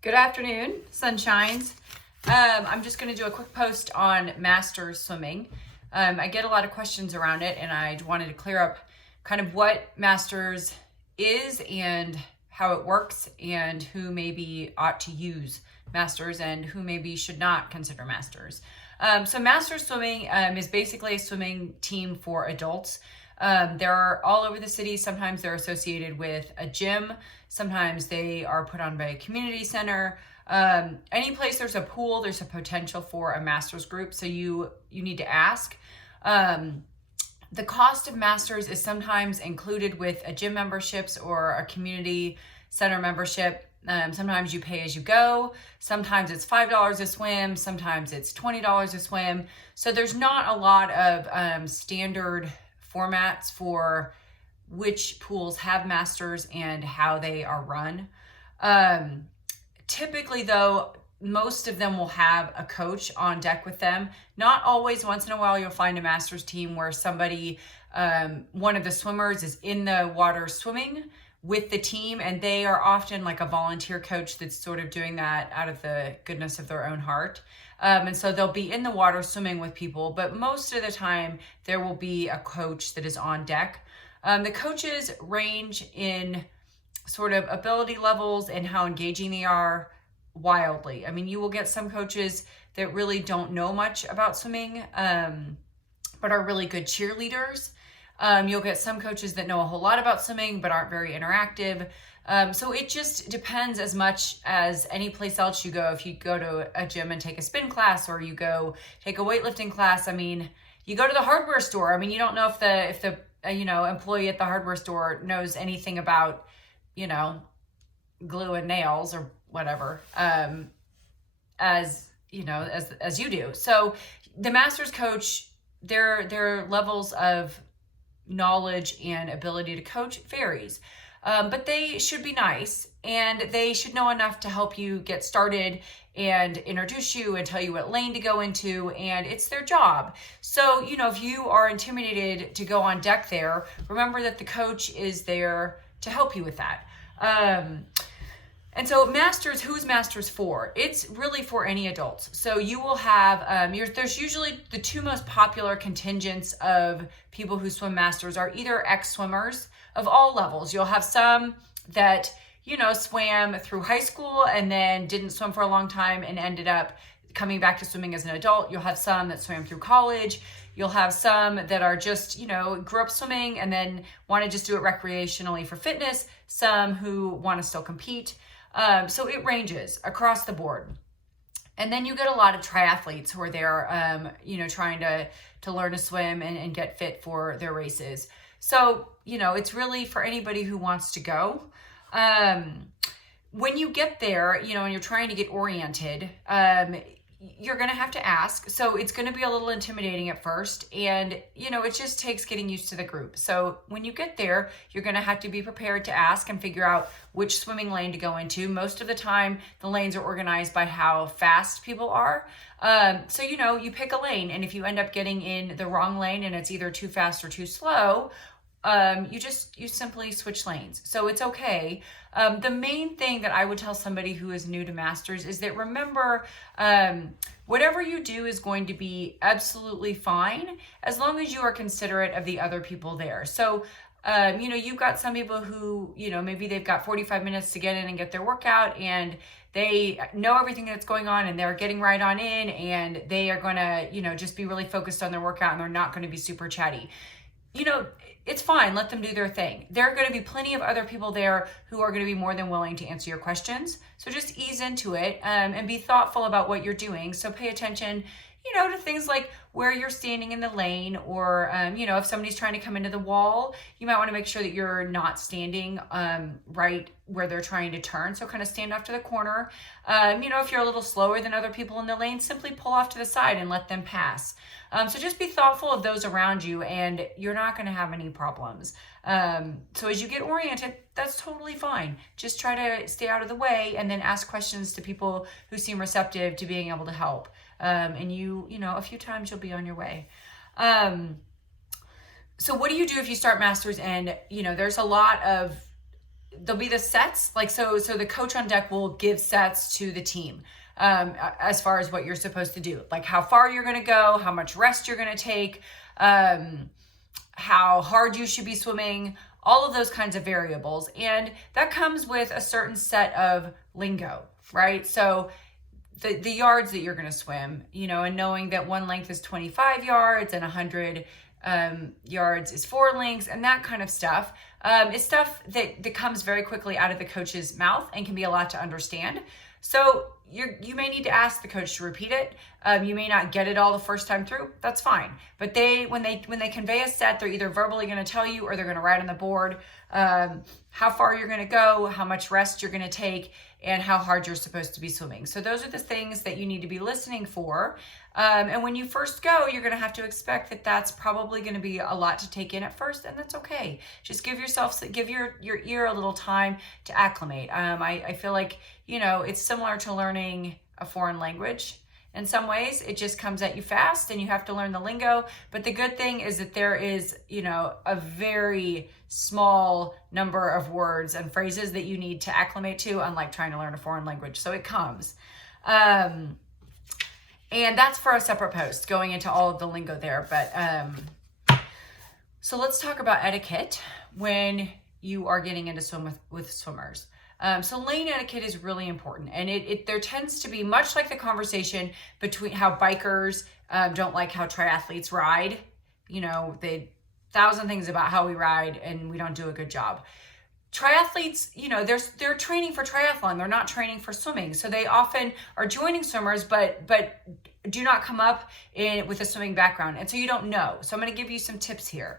Good afternoon, sunshines. I'm just going to do a quick post on masters swimming. I get a lot of questions around it, and I wanted to clear up kind of what masters is and how it works, and who maybe ought to use masters and who maybe should not consider masters. So masters swimming is basically a swimming team for adults. They're all over the city. Sometimes they're associated with a gym. Sometimes they are put on by a community center. Any place there's a pool, there's a potential for a masters group. So you need to ask. The cost of masters is sometimes included with a gym memberships or a community center membership. Sometimes you pay as you go. Sometimes it's $5 a swim. Sometimes it's $20 a swim. So there's not a lot of standard formats for which pools have masters and how they are run. Typically though, most of them will have a coach on deck with them. Not always. Once in a while you'll find a masters team where somebody, one of the swimmers is in the water swimming with the team, and they are often like a volunteer coach that's sort of doing that out of the goodness of their own heart. And so they'll be in the water swimming with people, but most of the time there will be a coach that is on deck. The coaches range in sort of ability levels and how engaging they are wildly. I mean, you will get some coaches that really don't know much about swimming, but are really good cheerleaders. You'll get some coaches that know a whole lot about swimming, but aren't very interactive. So it just depends as much as any place else you go. If you go to a gym and take a spin class, or you go take a weightlifting class, I mean, you go to the hardware store. I mean, you don't know if the employee at the hardware store knows anything about, glue and nails or whatever, as you do. So the master's coach, their levels of knowledge and ability to coach varies. But they should be nice, and they should know enough to help you get started and introduce you and tell you what lane to go into, and it's their job. So, if you are intimidated to go on deck there, remember that the coach is there to help you with that. And so masters, who's masters for? It's really for any adults. So you will have, there's usually the two most popular contingents of people who swim masters are either ex-swimmers of all levels. You'll have some that, swam through high school and then didn't swim for a long time and ended up coming back to swimming as an adult. You'll have some that swam through college. You'll have some that are just, grew up swimming and then want to just do it recreationally for fitness. Some who want to still compete. So it ranges across the board. And then you get a lot of triathletes who are there, trying to learn to swim and get fit for their races. So, it's really for anybody who wants to go. When you get there, and you're trying to get oriented, you're going to have to ask. So it's going to be a little intimidating at first. And, it just takes getting used to the group. So when you get there, you're going to have to be prepared to ask and figure out which swimming lane to go into. Most of the time, the lanes are organized by how fast people are. So, you pick a lane, and if you end up getting in the wrong lane and it's either too fast or too slow, you simply switch lanes. So it's okay. The main thing that I would tell somebody who is new to masters is that remember, whatever you do is going to be absolutely fine as long as you are considerate of the other people there. So, you've got some people who, maybe they've got 45 minutes to get in and get their workout, and they know everything that's going on and they're getting right on in, and they are going to, just be really focused on their workout, and they're not going to be super chatty. It's fine. Let them do their thing. There are going to be plenty of other people there who are going to be more than willing to answer your questions. So just ease into it, and be thoughtful about what you're doing. So pay attention, to things like where you're standing in the lane, or, if somebody's trying to come into the wall, you might want to make sure that you're not standing right where they're trying to turn. So kind of stand off to the corner. If you're a little slower than other people in the lane, simply pull off to the side and let them pass. So just be thoughtful of those around you, and you're not going to have any problems. So as you get oriented, that's totally fine. Just try to stay out of the way, and then ask questions to people who seem receptive to being able to help. And a few times you'll be on your way. So what do you do if you start masters and, there's a lot of there'll be the sets, like, so the coach on deck will give sets to the team. As far as what you're supposed to do, like how far you're going to go, how much rest you're going to take, how hard you should be swimming, all of those kinds of variables. And that comes with a certain set of lingo, right? So the yards that you're going to swim, and knowing that one length is 25 yards and 100 yards is 4 lengths, and that kind of stuff is stuff that comes very quickly out of the coach's mouth and can be a lot to understand. So you may need to ask the coach to repeat it. You may not get it all the first time through. That's fine. But when they convey a set, they're either verbally going to tell you or they're going to write on the board how far you're going to go, how much rest you're going to take, and how hard you're supposed to be swimming. So those are the things that you need to be listening for. And when you first go, you're going to have to expect that that's probably going to be a lot to take in at first, and that's okay. Just give your ear a little time to acclimate. I feel like, it's similar to learning a foreign language. In some ways, it just comes at you fast and you have to learn the lingo. But the good thing is that there is, a very small number of words and phrases that you need to acclimate to, unlike trying to learn a foreign language. So it comes. And that's for a separate post, going into all of the lingo there. But so let's talk about etiquette when you are getting into swim with swimmers. So lane etiquette is really important, and there tends to be, much like the conversation between how bikers don't like how triathletes ride. They 1,000 things about how we ride, and we don't do a good job. Triathletes, they're training for triathlon. They're not training for swimming, so they often are joining swimmers, but do not come up with a swimming background, and so you don't know. So I'm going to give you some tips here.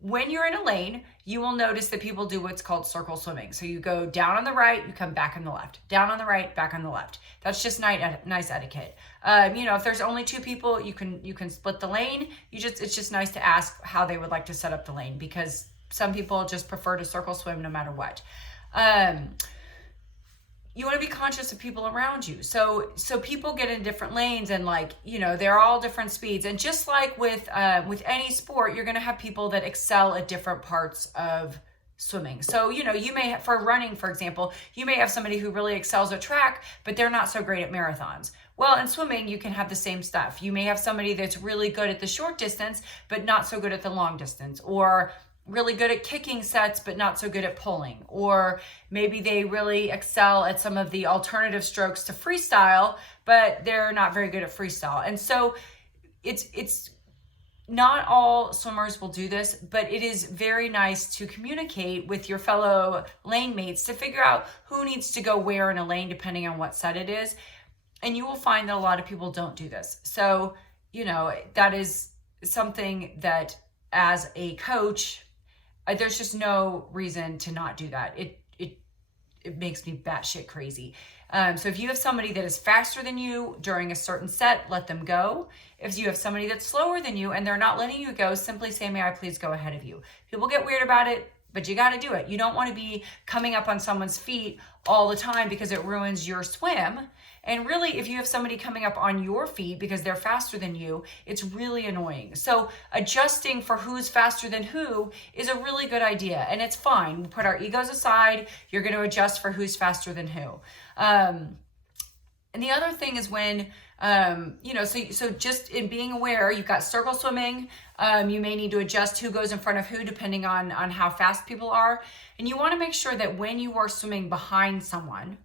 When you're in a lane, you will notice that people do what's called circle swimming. So you go down on the right, you come back on the left. Down on the right, back on the left. That's just nice etiquette. If there's only 2 people, you can split the lane. It's just nice to ask how they would like to set up the lane, because some people just prefer to circle swim no matter what. You want to be conscious of people around you. So people get in different lanes, and they're all different speeds. And just like with any sport, you're going to have people that excel at different parts of swimming. So, you may have, for running, for example, you may have somebody who really excels at track, but they're not so great at marathons. Well, in swimming, you can have the same stuff. You may have somebody that's really good at the short distance, but not so good at the long distance, or really good at kicking sets, but not so good at pulling. Or maybe they really excel at some of the alternative strokes to freestyle, but they're not very good at freestyle. And so it's not all swimmers will do this, but it is very nice to communicate with your fellow lane mates to figure out who needs to go where in a lane, depending on what set it is. And you will find that a lot of people don't do this. So, that is something that, as a coach, there's just no reason to not do that. It makes me batshit crazy. So if you have somebody that is faster than you during a certain set, let them go. If you have somebody that's slower than you and they're not letting you go, simply say, "May I please go ahead of you?" People get weird about it, but you got to do it. You don't want to be coming up on someone's feet all the time, because it ruins your swim. And really, if you have somebody coming up on your feet because they're faster than you, it's really annoying. So adjusting for who's faster than who is a really good idea. And it's fine. We put our egos aside. You're going to adjust for who's faster than who. And the other thing is when, so just in being aware, you've got circle swimming. You may need to adjust who goes in front of who, depending on how fast people are. And you want to make sure that when you are swimming behind someone,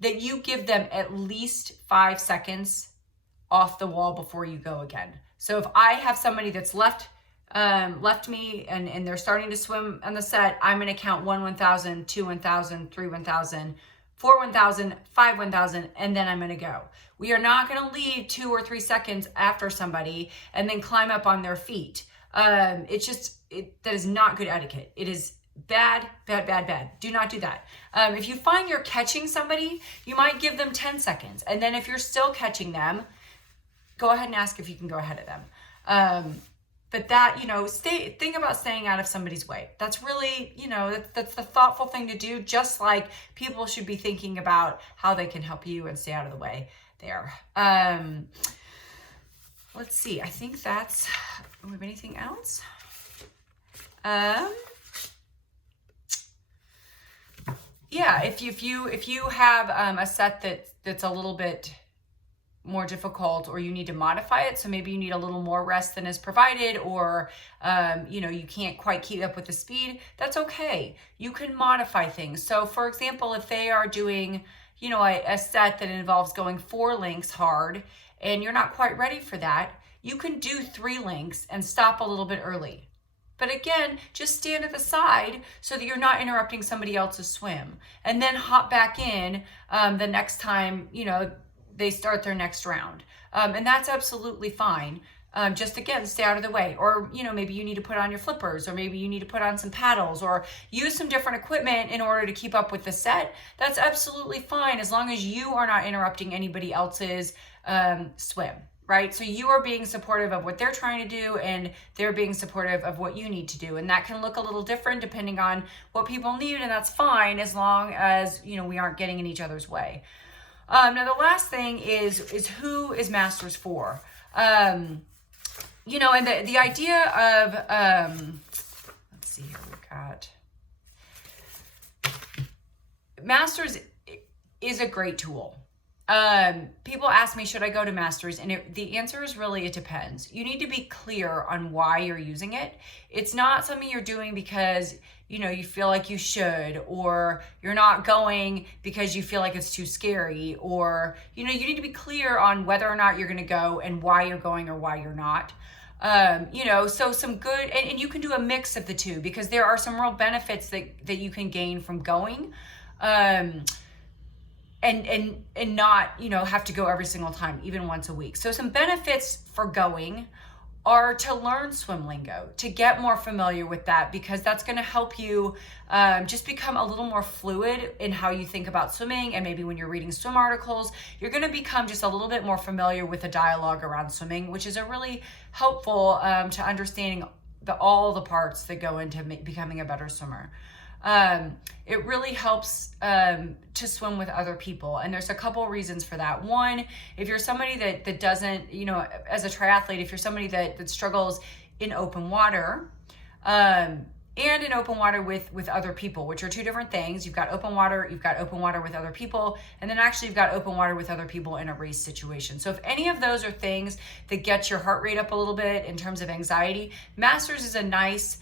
that you give them at least 5 seconds off the wall before you go again. So if I have somebody that's left me and they're starting to swim on the set, I'm going to count 1 1,000, 2 1,000, 3 1,000, 4 1,000, 5 1,000, and then I'm going to go. We are not going to leave 2 or 3 seconds after somebody and then climb up on their feet. That is not good etiquette. It is bad. Do not do that. If you find you're catching somebody, you might give them 10 seconds. And then if you're still catching them, go ahead and ask if you can go ahead of them. But that, think about staying out of somebody's way. That's really, that's the thoughtful thing to do, just like people should be thinking about how they can help you and stay out of the way there. Let's see. I think that's, do we have anything else? Yeah, if you have a set that's a little bit more difficult, or you need to modify it, so maybe you need a little more rest than is provided, or you can't quite keep up with the speed, that's okay. You can modify things. So for example, if they are doing a set that involves going 4 lengths hard and you're not quite ready for that, you can do 3 lengths and stop a little bit early. But again, just stand at the side so that you're not interrupting somebody else's swim, and then hop back in the next time they start their next round. And that's absolutely fine. Just again, stay out of the way. Or maybe you need to put on your flippers, or maybe you need to put on some paddles, or use some different equipment in order to keep up with the set. That's absolutely fine, as long as you are not interrupting anybody else's swim. Right? So you are being supportive of what they're trying to do, and they're being supportive of what you need to do. And that can look a little different depending on what people need, and that's fine, as long as we aren't getting in each other's way. Now the last thing is who is Masters for? And the idea of let's see here, we got Masters is a great tool. People ask me, should I go to Masters? And the answer is really, it depends. You need to be clear on why you're using it. It's not something you're doing because, you feel like you should, or you're not going because you feel like it's too scary, or, you need to be clear on whether or not you're going to go and why you're going or why you're not. So some good, and you can do a mix of the two, because there are some real benefits that you can gain from going. And not, have to go every single time, even once a week. So some benefits for going are to learn swim lingo, to get more familiar with that, because that's going to help you just become a little more fluid in how you think about swimming. And maybe when you're reading swim articles, you're going to become just a little bit more familiar with the dialogue around swimming, which is a really helpful to understanding all the parts that go into becoming a better swimmer. It really helps to swim with other people. And there's a couple reasons for that. One, if you're somebody that doesn't, as a triathlete, if you're somebody that struggles in open water, and in open water with other people, which are two different things. You've got open water with other people, and then actually you've got open water with other people in a race situation. So if any of those are things that get your heart rate up a little bit in terms of anxiety, Masters is a nice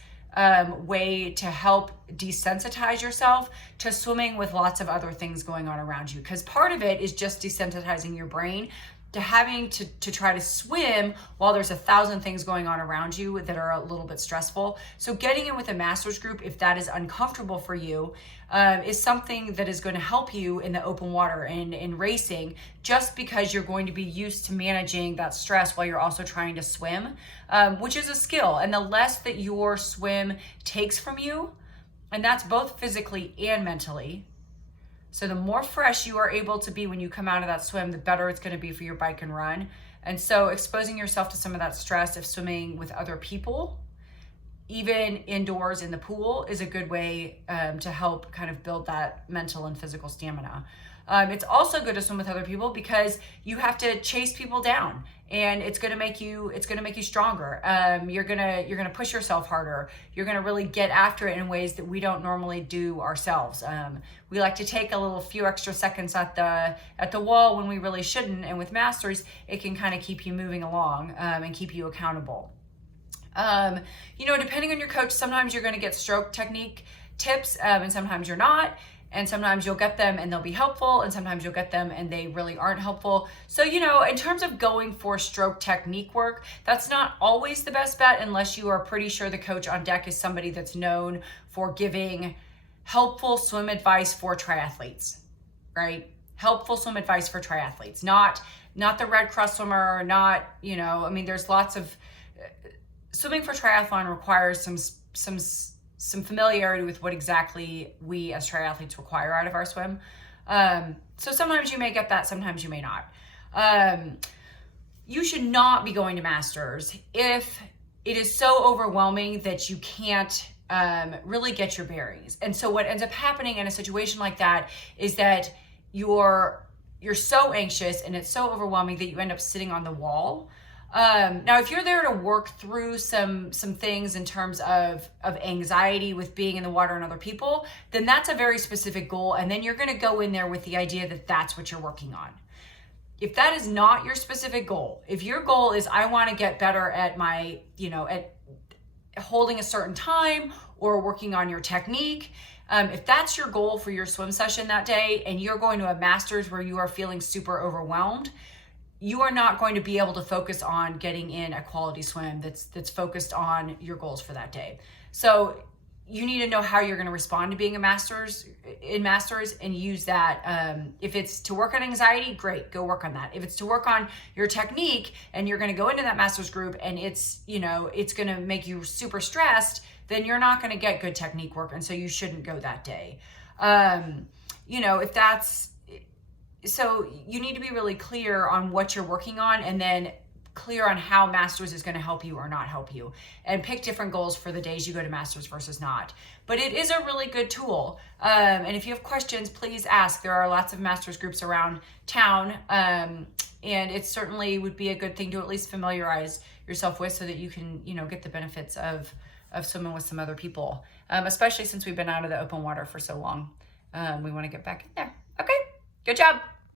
way to help desensitize yourself to swimming with lots of other things going on around you. Because part of it is just desensitizing your brain to having to try to swim while there's 1,000 things going on around you that are a little bit stressful. So getting in with a Masters group, if that is uncomfortable for you, is something that is going to help you in the open water and in racing, just because you're going to be used to managing that stress while you're also trying to swim, which is a skill. And the less that your swim takes from you, and that's both physically and mentally, so the more fresh you are able to be when you come out of that swim, the better it's going to be for your bike and run. And so exposing yourself to some of that stress of swimming with other people, even indoors in the pool, is a good way to help kind of build that mental and physical stamina. It's also good to swim with other people because you have to chase people down, and it's going to make you stronger. You're going to push yourself harder. You're going to really get after it in ways that we don't normally do ourselves. We like to take a few extra seconds at the wall when we really shouldn't. And with Masters, it can kind of keep you moving along and keep you accountable. Depending on your coach, sometimes you're going to get stroke technique tips, and sometimes you're not. And sometimes you'll get them and they'll be helpful, and sometimes you'll get them and they really aren't helpful. So, in terms of going for stroke technique work, that's not always the best bet unless you are pretty sure the coach on deck is somebody that's known for giving helpful swim advice for triathletes, right? Helpful swim advice for triathletes, not the Red Cross swimmer, there's lots of swimming for triathlon requires some familiarity with what exactly we as triathletes require out of our swim. So sometimes you may get that, sometimes you may not. You should not be going to Masters if it is so overwhelming that you can't really get your bearings. And so what ends up happening in a situation like that is that you're so anxious and it's so overwhelming that you end up sitting on the wall. Now, if you're there to work through some things in terms of anxiety with being in the water and other people, then that's a very specific goal. And then you're going to go in there with the idea that that's what you're working on. If that is not your specific goal, if your goal is, I want to get better at my, at holding a certain time or working on your technique, if that's your goal for your swim session that day and you're going to a master's where you are feeling super overwhelmed, you are not going to be able to focus on getting in a quality swim that's focused on your goals for that day. So you need to know how you're going to respond to being in masters and use that. If it's to work on anxiety, great, go work on that. If it's to work on your technique and you're going to go into that masters group and it's going to make you super stressed, then you're not going to get good technique work. And so you shouldn't go that day. If that's, so you need to be really clear on what you're working on and then clear on how masters is going to help you or not help you, and pick different goals for the days you go to masters versus not. But it is a really good tool. And if you have questions, please ask. There are lots of masters groups around town. And it certainly would be a good thing to at least familiarize yourself with so that you can, get the benefits of swimming with some other people, especially since we've been out of the open water for so long. We want to get back in there. Okay, good job.